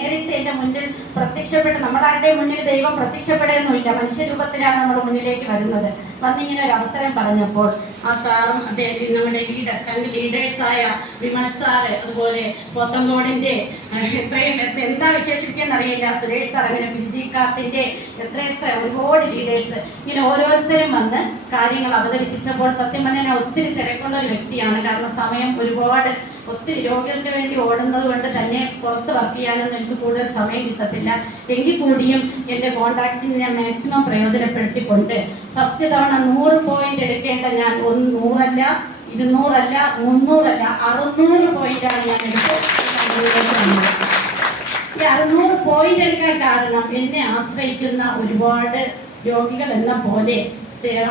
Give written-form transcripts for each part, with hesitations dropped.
നേരിട്ട് എൻ്റെ മുന്നിൽ പ്രത്യക്ഷപ്പെട്ട്, നമ്മുടെ ആരുടെയും മുന്നിൽ ദൈവം പ്രത്യക്ഷപ്പെടുകയൊന്നുമില്ല, മനുഷ്യരൂപത്തിലാണ് നമ്മുടെ മുന്നിലേക്ക് വരുന്നത്. വന്നിങ്ങനെ ഒരു അവസരം പറഞ്ഞപ്പോൾ ആ സാറും അദ്ദേഹം നമ്മുടെ ചങ്ക് ലീഡേഴ്സായ വിമൽ സാറ്, അതുപോലെ പോത്തങ്കോടിൻ്റെ എത്രയും എന്താ വിശേഷിപ്പിക്കാൻ അറിയില്ല, സുരേഷ് സാർ, അങ്ങനെ പിജി കാർട്ടിൻ്റെ എത്ര ഒരുപാട് ലീഡേഴ്സ് ഇങ്ങനെ ഓരോരുത്തരും വന്ന് കാര്യങ്ങൾ അവതരിപ്പിച്ചപ്പോൾ സത്യം പറഞ്ഞാൽ ഞാൻ ഒത്തിരി തിരക്കുള്ള ഒരു വ്യക്തിയാണ്. കാരണം സമയം ഒരുപാട് ഒത്തിരി രോഗികൾക്ക് വേണ്ടി ഓടുന്നത് കൊണ്ട് തന്നെ പുറത്ത് വർക്ക് ചെയ്യാനൊന്നും എനിക്ക് കൂടുതൽ സമയം കിട്ടത്തില്ല. എങ്കിൽ കൂടിയും എൻ്റെ കോൺടാക്റ്റിന് ഞാൻ മാക്സിമം പ്രയോജനപ്പെടുത്തിക്കൊണ്ട് ഫസ്റ്റ് തവണ 100 പോയിന്റ് എടുക്കേണ്ട ഞാൻ 100 അല്ല, 200 അല്ല, 300 അല്ല, 600 പോയിന്റാണ് ഞാൻ എടുത്തത്. ഈ 600 പോയിന്റ് എടുക്കാൻ കാരണം എന്നെ ആശ്രയിക്കുന്ന ഒരുപാട് രോഗികൾ എന്ന പോലെ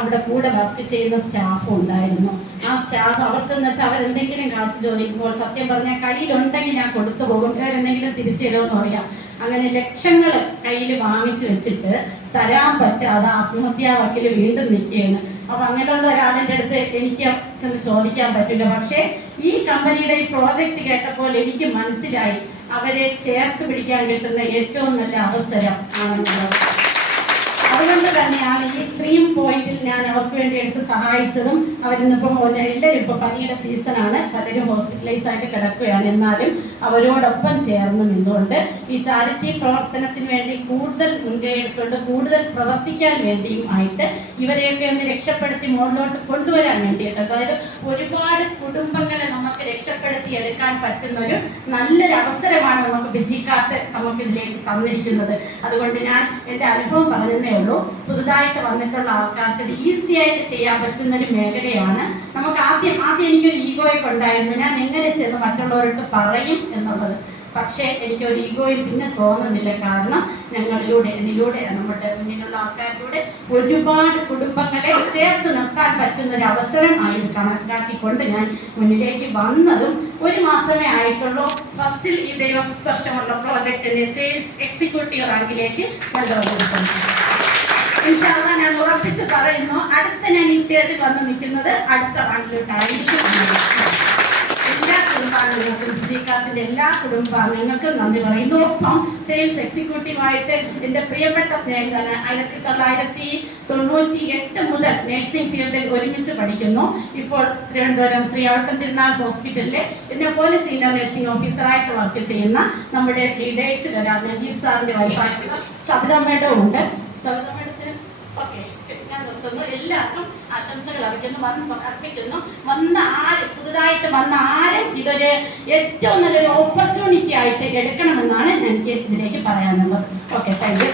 അവിടെ കൂടെ വർക്ക് ചെയ്യുന്ന സ്റ്റാഫും ഉണ്ടായിരുന്നു. ആ സ്റ്റാഫ് അവർക്കെന്ന് വെച്ചാൽ അവരെന്തെങ്കിലും കാശ് ചോദിക്കുമ്പോൾ സത്യം പറഞ്ഞാൽ കയ്യിലുണ്ടെങ്കിൽ ഞാൻ കൊടുത്തു പോകും, വേറെന്തെങ്കിലും തിരിച്ചു തരുമെന്ന് പറയാം. അങ്ങനെ ലക്ഷങ്ങൾ കയ്യിൽ വാങ്ങിച്ചു വെച്ചിട്ട് തരാൻ പറ്റാതെ ആത്മഹത്യാ വക്കിൽ വീണ്ടും നിൽക്കുകയാണ്. അപ്പൊ അങ്ങനെയുള്ള ഒരാളിൻ്റെ അടുത്ത് എനിക്ക് ചെന്ന് ചോദിക്കാൻ പറ്റില്ല. പക്ഷേ ഈ കമ്പനിയുടെ ഈ പ്രോജക്റ്റ് കേട്ടപ്പോൾ എനിക്ക് മനസ്സിലായി അവരെ ചേർത്ത് പിടിക്കാൻ കിട്ടുന്ന ഏറ്റവും നല്ല അവസരം ആണെന്നുള്ളത്. അതുകൊണ്ട് തന്നെയാണ് ഈ 3 പോയിന്റിൽ ഞാൻ അവർക്ക് വേണ്ടി എടുത്ത് സഹായിച്ചതും. അവരിന്നിപ്പം എല്ലാവരും ഇപ്പൊ പനിയുടെ സീസണാണ്, പലരും ഹോസ്പിറ്റലൈസ് ആയിട്ട് കിടക്കുകയാണ്. എന്നാലും അവരോടൊപ്പം ചേർന്ന് നിന്നുകൊണ്ട് ഈ ചാരിറ്റി പ്രവർത്തനത്തിന് വേണ്ടി കൂടുതൽ മുൻകൈ എടുത്തുകൊണ്ട് കൂടുതൽ പ്രവർത്തിക്കാൻ വേണ്ടിയും ആയിട്ട് ഇവരെയൊക്കെ ഒന്ന് രക്ഷപ്പെടുത്തി മുകളിലോട്ട് കൊണ്ടുവരാൻ വേണ്ടിയിട്ട്, അതായത് ഒരുപാട് കുടുംബങ്ങളെ നമുക്ക് രക്ഷപ്പെടുത്തി എടുക്കാൻ പറ്റുന്ന ഒരു നല്ലൊരു അവസരമാണ് നമുക്ക് വിജിക്കാർട്ട് നമുക്ക് ഇതിലേക്ക് തന്നിരിക്കുന്നത്. അതുകൊണ്ട് ഞാൻ എൻ്റെ അനുഭവം പറഞ്ഞതേ ഉള്ളൂ. പുതുതായിട്ട് വന്നിട്ടുള്ള ആൾക്കാർക്ക് ഇത് ഈസി ആയിട്ട് ചെയ്യാൻ പറ്റുന്ന ഒരു മേഖലയാണ്. നമുക്ക് ആദ്യം എനിക്കൊരു ഈഗോയൊക്കെ ഉണ്ടായിരുന്നു, ഞാൻ എങ്ങനെ ചെന്ന് മറ്റുള്ളവരോട് പറയും എന്നുള്ളത്. പക്ഷേ എനിക്കൊരു ഈഗോയും പിന്നെ തോന്നുന്നില്ല. കാരണം എന്നിലൂടെ നമ്മുടെ മുന്നിലുള്ള ആൾക്കാരിലൂടെ ഒരുപാട് കുടുംബങ്ങളെ ചേർത്ത് നിർത്താൻ പറ്റുന്ന ഒരു അവസരമായി ഇത് കണക്കാക്കിക്കൊണ്ട് ഞാൻ മുന്നിലേക്ക് വന്നതും 1 മാസമേ ആയിട്ടുള്ളൂ. ഫസ്റ്റിൽ ഈ ദൈവസ്പർശമുള്ള പ്രോജക്റ്റിന്റെ സെയിൽസ് എക്സിക്യൂട്ടീവ് റാങ്കിലേക്ക് കൊണ്ടുവന്നിട്ടുണ്ട്. ഇൻഷാ അല്ലാഹ് ഞാൻ ഉറപ്പിച്ച് പറയുന്നു, അടുത്ത ഞാൻ ഈ സ്റ്റേജിൽ വന്ന് നിൽക്കുന്നത് അടുത്ത റാങ്കിലോട്ടായിരിക്കും. എല്ലാ കുടുംബാംഗങ്ങൾക്കും വിജയക്കാർട്ടിന്റെ എല്ലാ കുടുംബാംഗങ്ങൾക്കും നന്ദി പറയുന്നു. ഒപ്പം സെയിൽസ് എക്സിക്യൂട്ടീവായിട്ട് എൻ്റെ പ്രിയപ്പെട്ട സ്നേഹിതന് 1998 മുതൽ നഴ്സിംഗ് ഫീൽഡിൽ ഒരുമിച്ച് പഠിക്കുന്നു. ഇപ്പോൾ തിരുവനന്തപുരം ശ്രീയാവട്ടം തിരുനാൾ ഹോസ്പിറ്റലിലെ എന്നെ പോലെ സീനിയർ നഴ്സിംഗ് ഓഫീസറായിട്ട് വർക്ക് ചെയ്യുന്ന നമ്മുടെ ലീഡേഴ്സിൽ ഒരാൾ നജീബ് സാറിൻ്റെ വൈഫായിട്ടുള്ള സബിത മേഡവും ഉണ്ട്. സബിത മേഡത്തിന് ഓക്കെ ഞാൻ നിർത്തുന്നു. എല്ലാവർക്കും ആശംസകൾ അർപ്പിക്കുന്നു. പുതുതായിട്ട് വന്ന ആരും ഇതൊരു ഏറ്റവും നല്ലൊരു ഓപ്പർച്യൂണിറ്റി ആയിട്ട് എടുക്കണമെന്നാണ് എനിക്ക് ഇതിലേക്ക് പറയാനുള്ളത്. Okay, thank you.